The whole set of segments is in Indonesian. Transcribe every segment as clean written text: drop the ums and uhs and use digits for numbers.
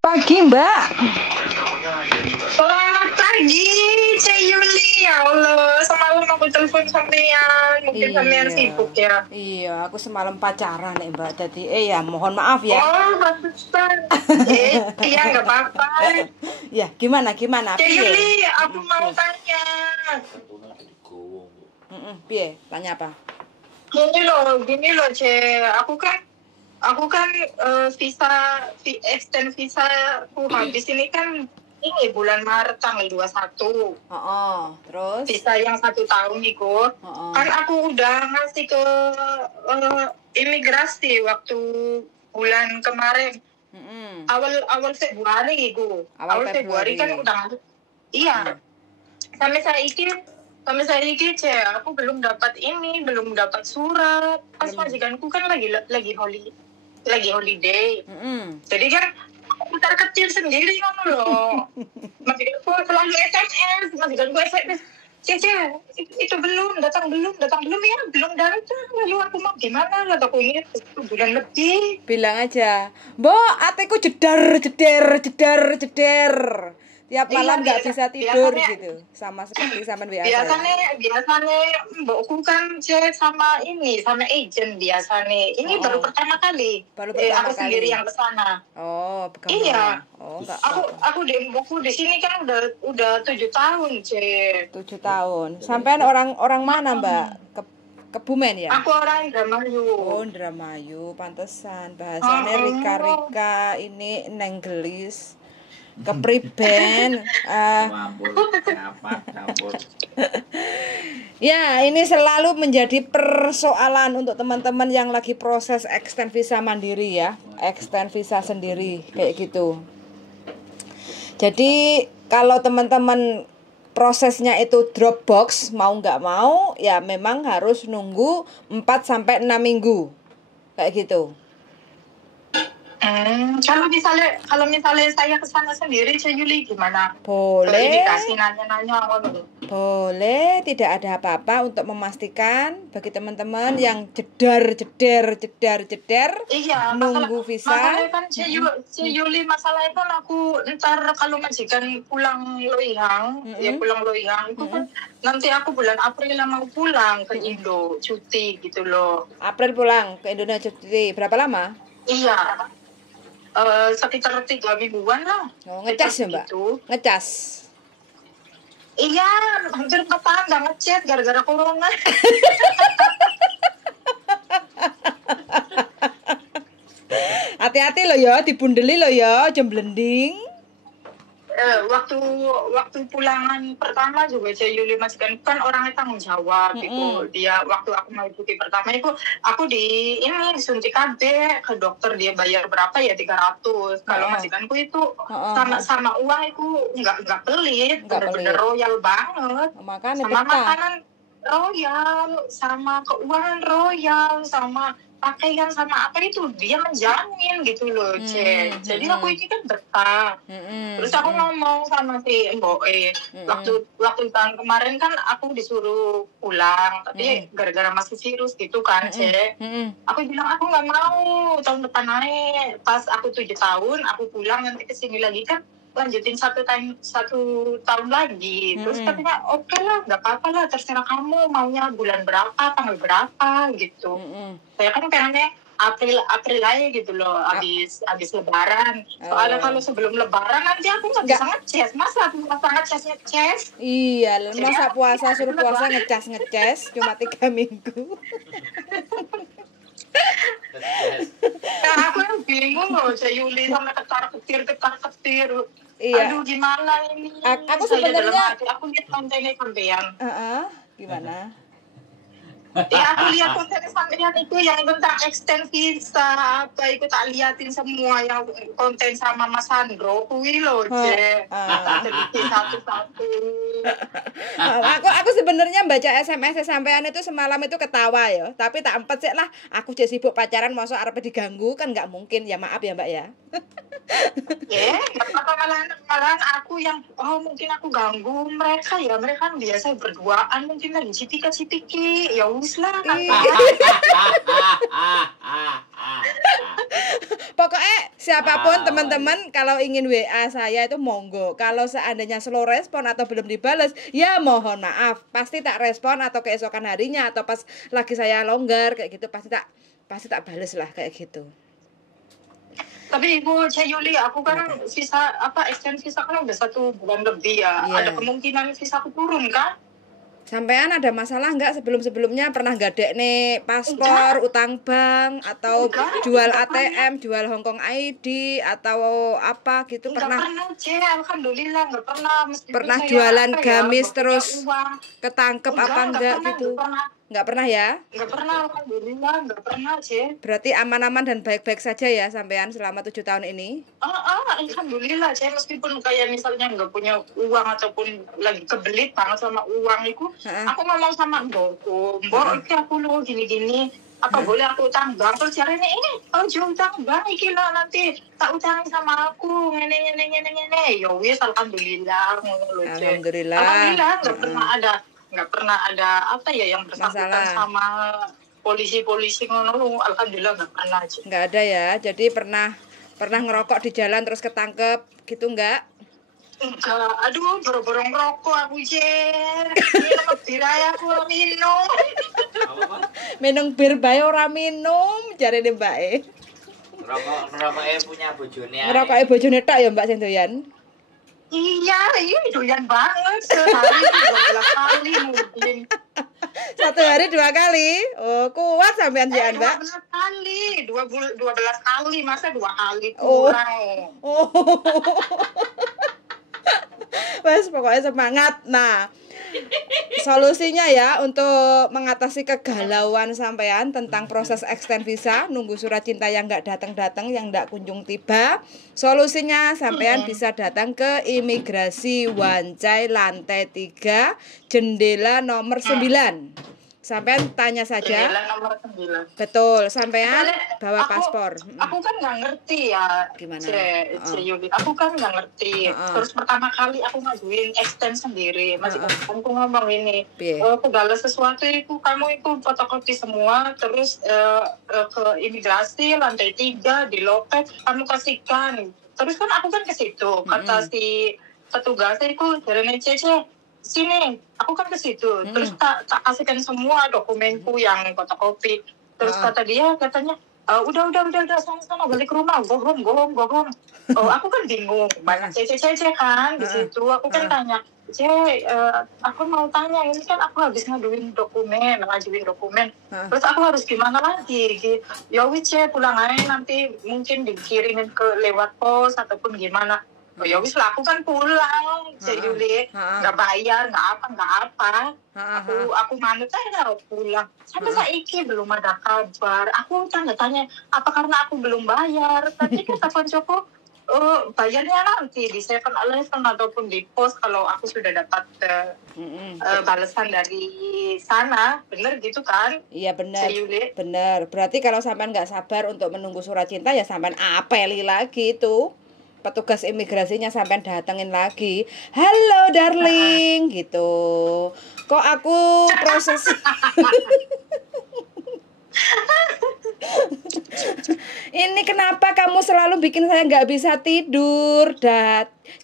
Pagi, Mbak. Selamat pagi, Cek Yuli. Ya Allah, semalam aku telepon sampean. Mungkin sampean sibuk ya. Iya, aku semalam pacaran nih, Mbak. Jadi, ya mohon maaf ya. Oh, pantesan. Iya, nggak apa-apa. Ya, gimana? Cek Yuli, aku mau tanya. Piye? Tanya apa? Gini loh, Cek. Aku kan extend visa aku habis ini kan ini bulan Maret tanggal 21. Terus? Visa yang 1 tahun itu. Kan aku udah ngasih ke imigrasi waktu bulan kemarin. Awal Februari itu. Awal Februari kan udah ngasih. Iya. Sampai saya iki Cek, aku belum dapat surat. Pas majikanku kan lagi holiday. Jadi kan putar kecil sendiri ngono loh. Majikanku selalu SMS, Cece, itu datang belum ya, belum datang. Lalu aku mau gimana? Kataku ini 1 bulan lebih. Bilang aja, Mbok, ateku jedar. Tiap malam nggak bisa tidur gitu, sama seperti sama biasa. Biasanya mbokku kan sama agent biasanya. Ini baru pertama kali. Aku sendiri yang kesana. Iya. Enggak. Aku di sini kan udah 7 tahun, 7 tahun. Sampean orang mana, Mbak? Kebumen ya? Aku orang Indramayu. Oh, Indramayu, pantesan bahasanya Rika ini nenggelis. Kepriben ya, ini selalu menjadi persoalan untuk teman-teman yang lagi proses extend visa mandiri ya, extend visa sendiri kayak gitu. Jadi kalau teman-teman prosesnya itu Dropbox, mau nggak mau ya memang harus nunggu 4-6 minggu kayak gitu. Kalau misalnya saya kesana sendiri, Cek Yuli gimana? Boleh. Dikasih nanya-nanya Boleh, tidak ada apa-apa untuk memastikan bagi teman-teman yang jedar iya, nunggu visa. Masalahnya kan Cek Yuli, masalahnya kan aku ntar kalau majikan pulang Loyang, pulang Loyang, itu kan nanti aku bulan April mau pulang ke Indo, cuti gitu loh. April pulang ke Indonesia cuti, berapa lama? Iya. Sekitar 3 mingguan lah. Ngecas ya, Mbak? Ngecas. Iya, hampir 4 tahun gak ngechat gara-gara corona. Hati-hati lo ya, dibundeli lo ya, jemblending. Waktu pulangan pertama juga Cek Yuli majikan kan orangnya tanggung jawab gitu. Dia waktu aku mau cuti pertama itu aku disuntik KB ke dokter, dia bayar berapa ya 300. Kalau majikanku itu sama uang itu nggak pelit, bener-bener royal banget. Sama makanan royal, sama keuangan royal, sama pakaian sama apa itu dia menjamin gitu loh, Cek. Jadi aku ini kan betah. Terus aku ngomong sama si Mbok waktu tahun kemarin kan aku disuruh pulang, tapi gara-gara masih virus gitu kan, Cek. Aku bilang aku nggak mau tahun depan naik. Pas aku 7 tahun aku pulang nanti kesini lagi kan lanjutin 1 tahun lagi. Terus katanya oke lah, nggak apa-apa lah, terserah kamu maunya bulan berapa, tanggal berapa gitu. Saya kan pengennya April aja gitu loh, habis Lebaran. Soalnya kalau sebelum Lebaran nanti aku nggak bisa ngecas. Masa ngecas? Iya, masa puasa suruh puasa ngecas cuma 3 minggu. Nah, aku yang bingung loh, Cek Yuli, sama ketar-ketir. Iya. Aduh, gimana ini? Aku sebenarnya aku lihat kontennya sampean. Gimana? Ya, aku lihat konten sampean itu yang tentang extend visa, apa itu tak liatin semua yang konten sama Mas Sandro, kuwi loh, Cek. Sedikit satu-satu. Aku sebenarnya baca SMS sampean itu semalam itu ketawa ya, tapi tak empet sih lah. Aku jadi sibuk pacaran, masa arep diganggu kan nggak mungkin. Ya maaf ya, Mbak ya. Nggak apa-apa malahan malahan aku yang mungkin aku ganggu mereka ya, mereka kan biasa berduaan mungkin kan cipika-cipiki, ya wis lah kan. Pokoknya siapapun teman-teman kalau ingin WA saya itu monggo. Kalau seandainya slow respon atau belum dibales, ya mohon maaf. Pasti tak respon atau keesokan harinya atau pas lagi saya longgar kayak gitu pasti tak bales lah kayak gitu. Tapi Ibu Cek Yuli, aku kan visa extend visa kan udah 1 bulan lebih ya. Iya. Ada kemungkinan visa aku turun kan? Sampean ada masalah nggak sebelum-sebelumnya pernah gadek nih paspor, utang bank atau jual ATM, jual Hongkong ID atau apa gitu pernah? Nggak pernah, Cek. Alhamdulillah nggak pernah. Meskipun Pernah saya, jualan nggak gamis punya terus uang. ketangkep apa enggak gitu? Nggak pernah ya? Nggak pernah, alhamdulillah nggak pernah, Cek. Berarti aman-aman dan baik-baik saja ya sampean selama 7 tahun ini? Alhamdulillah, Cek. Meskipun kayak misalnya nggak punya uang ataupun lagi kebelit banget sama uang itu, aku ngomong sama mbokku, mbok, aku lu gini-gini, apa boleh aku utang bank? Terus caranya ini, jual utang bank, iki lo nanti tak utangi sama aku, ngene. Ya wis, alhamdulillah, ngono lho, Cek. Alhamdulillah, nggak pernah ada apa ya yang bersangkutan sama polisi ngono lu, alhamdulillah nggak pernah, Cek. Nggak ada ya, jadi pernah ngerokok di jalan terus ketangkep gitu enggak? Enggak, aduh boro-boro ngerokok aku, Cek. Minum bir ae aku minum. Minum bir bae ora minum, jarene mbake. Ngerokoknya punya bojone. Ngerokoknya bojone tok ya Mbak sing doyan. Iya, doyan banget. Sehari 12 kali mungkin. 1 hari 2 kali? Oh, kuat sampean jian, Mbak. 12 kali, 12 kali, masa 2 kali kurang. Wes pokoknya semangat. Nah, solusinya ya untuk mengatasi kegalauan sampean tentang proses extend visa, nunggu surat cinta yang nggak datang-datang, yang nggak kunjung tiba. Solusinya sampean bisa datang ke imigrasi Wancai lantai 3, jendela nomor 9. Sampean tanya saja. Jendela nomor 9. Betul, sampean bawa paspor. Aku kan nggak ngerti ya. Gimana? Yuli. Aku kan nggak ngerti. Terus pertama kali aku ngajuin extend sendiri. Masih aku ngomong ini. Segala sesuatu itu kamu itu fotokopi semua. Terus ke imigrasi lantai 3 di loket kamu kasihkan. Terus kan aku kan ke situ. Kata si petugasnya itu dari Cece, sini, aku kan ke situ. Terus tak kasihkan semua dokumenku yang fotokopi. Terus katanya, udah sana balik ke rumah, go home. Aku kan bingung, banyak cece kan di situ. Aku kan tanya, aku mau tanya, ini kan aku habis ngajuin dokumen. Terus aku harus gimana lagi? Ya wis, pulang aja, nanti mungkin dikirimin ke lewat pos ataupun gimana. Ya wis lah, aku kan pulang, Yuli, nggak bayar, nggak apa. Aku manut aja pulang. Sampai saiki belum ada kabar. Aku tanya, apa karena aku belum bayar? Tadi kata Joko, bayarnya nanti di 7-Eleven ataupun di pos kalau aku sudah dapat balasan dari sana. Bener gitu kan? Iya benar. Berarti kalau sampean nggak sabar untuk menunggu surat cinta ya sampean apeli lagi itu. Petugas imigrasinya sampean datengin lagi. Halo darling gitu. Kok aku proses ini kenapa kamu selalu bikin saya nggak bisa tidur,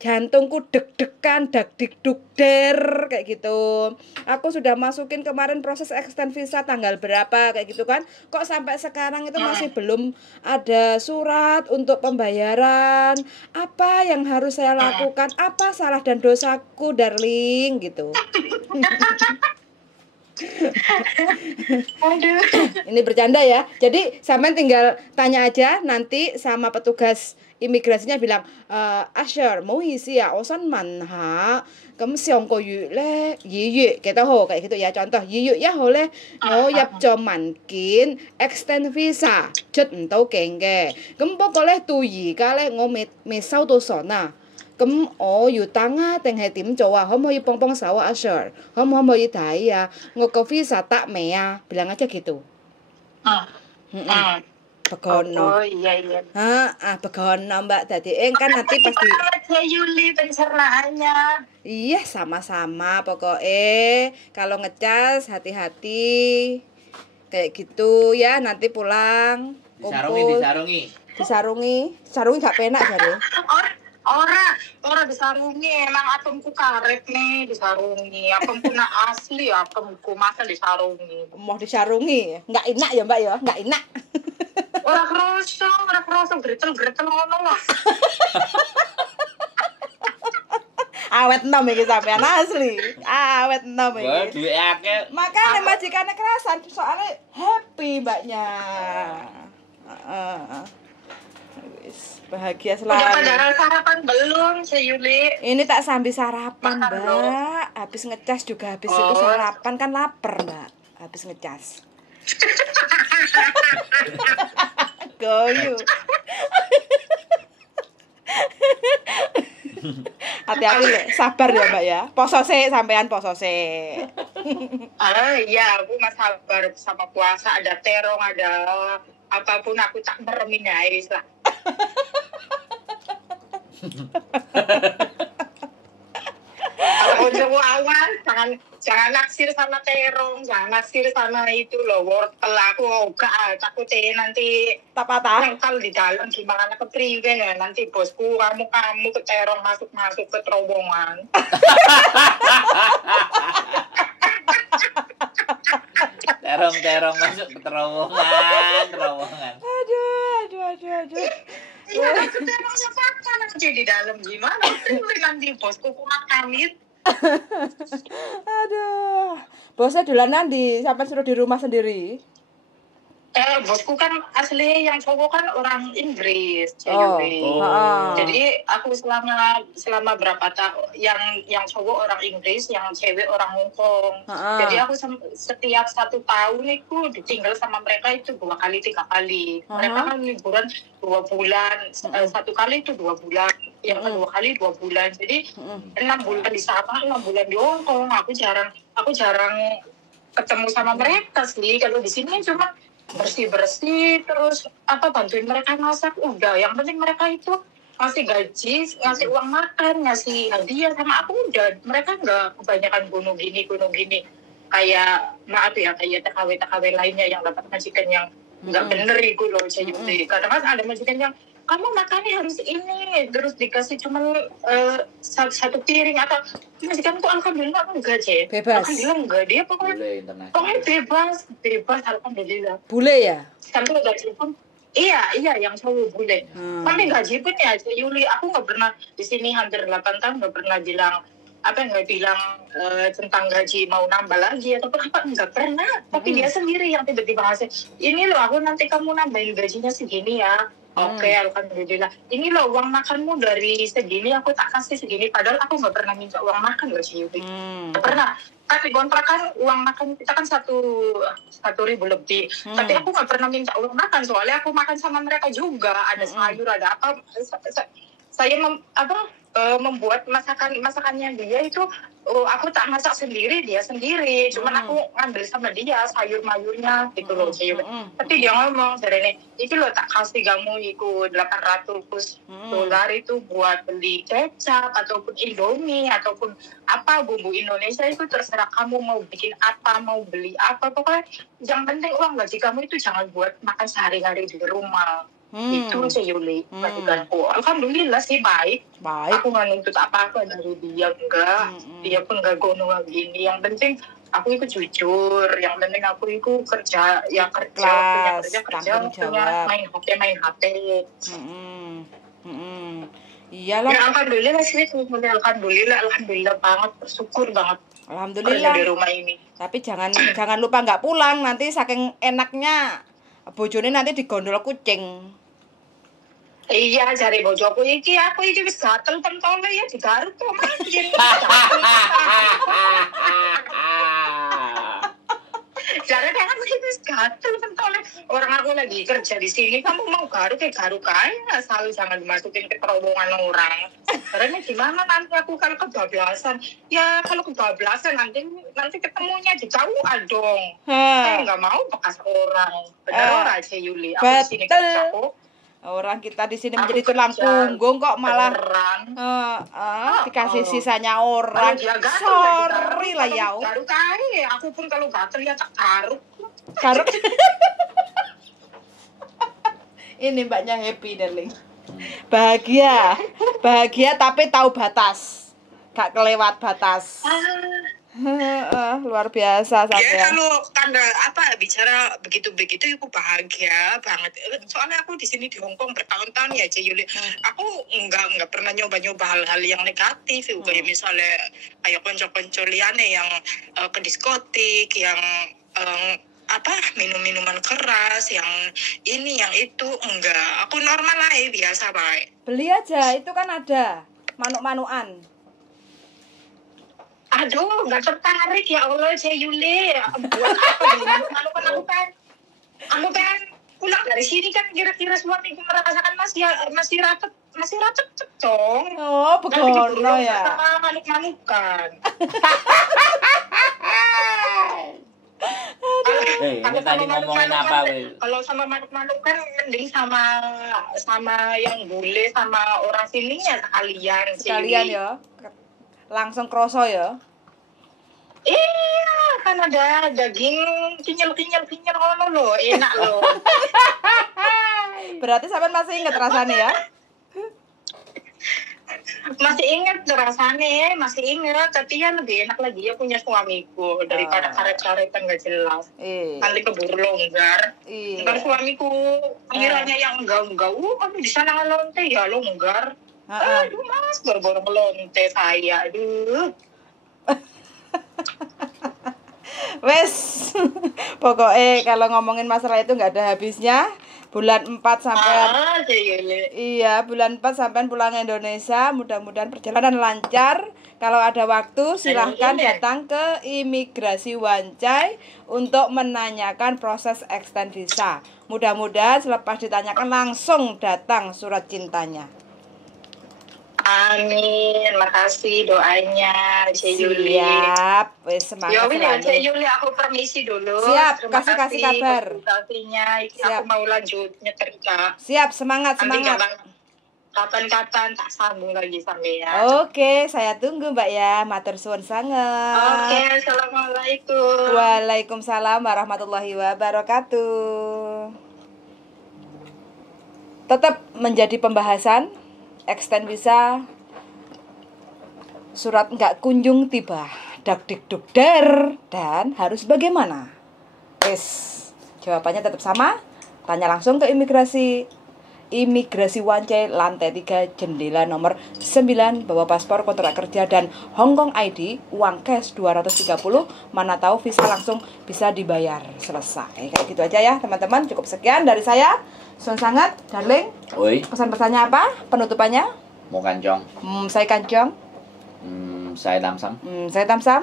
jantungku deg-degan, dak-dik-duk-der kayak gitu. Aku sudah masukin kemarin proses extend visa tanggal berapa kayak gitu kan. Kok sampai sekarang itu masih belum ada surat untuk pembayaran. Apa yang harus saya lakukan? Apa salah dan dosaku, darling gitu. Aduh. Ini bercanda ya. Jadi sampean tinggal tanya aja nanti sama petugas imigrasinya bilang, Asher, mau isi ya osan manha. Kamu siang ko yu le, yu kita ho kayak gitu ya. Contoh yu ya ho le, yap cho mankin extend visa, jet entau kengge. Kamu pokoknya tu yi kale ngo me sau to sona.咁我要等啊，定係點做啊？可唔可以幫手啊，阿 Sir？ 可唔可以睇啊？我個 visa 得未啊？bilang aja gitu. begono. Oh iya. Begono Mbak. Dadi kan nanti pasti Ya Yuli pencernaannya. iya sama-sama pokoknya kalau ngecas hati-hati kayak gitu ya nanti pulang kumpul disarungi gak penak jare. Ora disarungi, emang apemku karet nih disarungi. Apemku nak asli, apemku masa disarungi. Mau disarungi nggak enak ya Mbak ya, nggak enak. Ora kroso gretel-gretel ngono lho. Awet enom iki sampean asli. Awet enom iki. Wah, duwe akeh. Makane majikane kerasan soalnya happy Mbaknya. Wis bahagia Udah selalu. pada sarapan belum, Yuli? Ini tak sambil sarapan, Makan Mbak. belum? Habis ngecas juga habis itu sarapan kan lapar, Mbak. Habis ngecas. Goyu. Hati-hati lho, sabar ya, Mbak ya. Poso sik sampean poso sik. Iya, aku mas sabar sama puasa, ada terong, ada apapun aku tak meremin aja lah. Kalau jago awal jangan naksir sama terong, jangan naksir sama itu loh wortel. Aku enggak takutnya nanti Tak patah. nengkal di dalam gimana kepriwe ya nanti bosku kamu ke terong masuk ke terowongan. Terong masuk ke terowongan. Aduh. Iya, aku terong siapa nanti di dalam gimana? Nanti bosku kurang kamit. Aduh. Bosnya dolanan di sampai suruh di rumah sendiri. Bosku kan asli yang cowok kan orang Inggris, Oh, jadi aku selama berapa tahun yang cowok orang Inggris, yang cewek orang Hong Kong. Jadi aku setiap 1 tahun itu ditinggal sama mereka itu 2 kali 3 kali. Mereka kan liburan 2 bulan, 1 kali itu 2 bulan, yang kedua kali 2 bulan. Jadi 6 bulan di sana, 6 bulan di Hong Kong. Aku jarang ketemu sama mereka sih. Kalau di sini cuma bersih terus bantuin mereka masak, udah yang penting mereka itu ngasih gaji, ngasih uang makan, ngasih hadiah sama aku, udah. Mereka nggak kebanyakan gunung gini kayak maaf ya kayak TKW lainnya yang dapat majikan yang nggak bener itu loh. Jadi kadang kan ada majikan yang kamu makannya harus ini terus dikasih cuman 1 piring atau majikanku alhamdulillah enggak sih. Bebas. Alhamdulillah enggak, dia pokoknya bebas alhamdulillah. Bule ya? Kan tuh gaji pun iya yang cowok bule. Tapi gaji pun ya Yuli, aku nggak pernah di sini hampir 8 tahun nggak pernah bilang tentang gaji mau nambah lagi atau apa, nggak pernah. Tapi dia sendiri yang tiba-tiba ngasih, ini loh aku nanti kamu nambahin gajinya segini ya. Oke, alhamdulillah. Ini loh uang makanmu dari segini aku tak kasih segini. Padahal aku nggak pernah minta uang makan loh sih Yuli. Nggak pernah. Tapi kontrakan uang makan kita kan 1.000 lebih. Tapi aku nggak pernah minta uang makan soalnya aku makan sama mereka juga. Ada sayur, ada apa. Saya membuat masakannya dia itu aku tak masak sendiri, dia sendiri. Cuman aku ngambil sama dia sayur-mayurnya gitu loh. Tapi dia ngomong ini loh tak kasih kamu itu $800 itu buat beli kecap ataupun Indomie ataupun apa bumbu Indonesia itu terserah kamu mau bikin apa, mau beli apa. Pokoknya yang penting uang gaji kamu itu jangan buat makan sehari-hari di rumah. Itu Yuli, majikanku. Alhamdulillah sih baik. Aku nggak nuntut apa-apa dari dia, enggak. Dia pun nggak gonong gini. Yang penting aku itu jujur. Yang penting aku itu kerja, punya main HP. Iyalah. Ya alhamdulillah sih, alhamdulillah banget, bersyukur banget. Alhamdulillah. Kerja di rumah ini. Tapi jangan lupa nggak pulang, nanti saking enaknya bojone nanti digondol kucing. Iya, cari bojoku aku wis gatel pentole ya digaruk kok makin. Jangan kan begitu gatel pentolnya. Orang aku lagi kerja di sini, kamu mau garuk kayak garuk aja, asal jangan dimasukin ke terowongan orang. Karena gimana nanti aku kalau kebablasan? Ya kalau kebablasan nanti ketemunya di jauhan dong. Saya nggak mau bekas orang. Benar orang aja Yuli. Aku di sini kerja kok. Orang kita di sini menjadi tulang punggung kok malah dikasih sisanya orang. Sorry lah ya. Garuk aja. Aku pun kalau gatel ya tak garuk. Garuk. Ini mbaknya happy darling. Bahagia tapi tahu batas. Gak kelewat batas. Luar biasa sampai. Ya kalau tanda bicara begitu aku bahagia banget. Soalnya aku di sini di Hong Kong bertahun-tahun ya, Yuli. Aku enggak pernah nyoba-nyoba hal-hal yang negatif. Kayak misalnya kayak konco-konco liane yang ke diskotik, yang minum-minuman keras, yang ini yang itu enggak. Aku normal lah biasa baik. Beli aja, itu kan ada manuk-manukan. Aduh, nggak tertarik ya Allah, Yuli. Buat apa nih malu-malu kamu kan pulang dari sini kan kira-kira suamiku merasakan masih rapat dong. Oh, begono ya. Malu-malukan. Ini tadi ngomongin apa, Wil? Kalau sama malu-malukan mending sama yang bule sama orang sininya sekalian ya. Langsung kroso ya. Iya, kan ada daging kinyel ngono loh, enak loh. Berarti sampean masih ingat rasanya ya? Masih ingat rasanya, masih ingat, tapi ya lebih enak lagi ya punya suamiku daripada karet-karetan gak jelas. Nanti keburu longgar. Ntar suamiku kiranya yang enggak, kamu di sana ngelonte ya longgar. Aduh mas, baru-baru ngelonte saya, aduh. Wes, pokoknya kalau ngomongin masalah itu nggak ada habisnya. Bulan 4 sampai bulan 4 sampai pulang Indonesia. Mudah-mudahan perjalanan lancar. Kalau ada waktu silahkan datang ke imigrasi Wancai untuk menanyakan proses extend visa. Mudah-mudahan selepas ditanyakan langsung datang surat cintanya. Amin, makasih doanya, Yuli. Siap, wes semangat selalu. Yuli, aku permisi dulu. Siap, kasih kabar. Siap. Aku mau lanjut nyetrika. Siap, semangat. Kapan-kapan tak sambung lagi sampai ya. Oke, saya tunggu Mbak ya. Matur suwun sangat. Oke, assalamualaikum. Waalaikumsalam warahmatullahi wabarakatuh. Tetap menjadi pembahasan. Extend visa, surat nggak kunjung tiba, dak-dik-duk-der, dan harus bagaimana? Jawabannya tetap sama, tanya langsung ke imigrasi Wancai lantai 3 jendela nomor 9, bawa paspor, kontrak kerja, dan Hongkong ID, uang cash 230, mana tahu visa langsung bisa dibayar, selesai. Kayak gitu aja ya teman-teman, cukup sekian dari saya. Suwun sangat, darling. Oi. Pesan-pesannya apa? Penutupannya? Mau kancong? Saya kancong. Saya tamsam. Saya tamsam.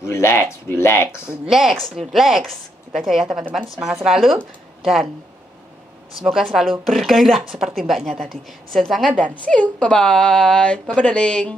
Relax. Gitu aja ya teman-teman. Semangat selalu dan semoga selalu bergairah seperti mbaknya tadi. Suwun sangat dan see you. Bye-bye. Bye-bye darling.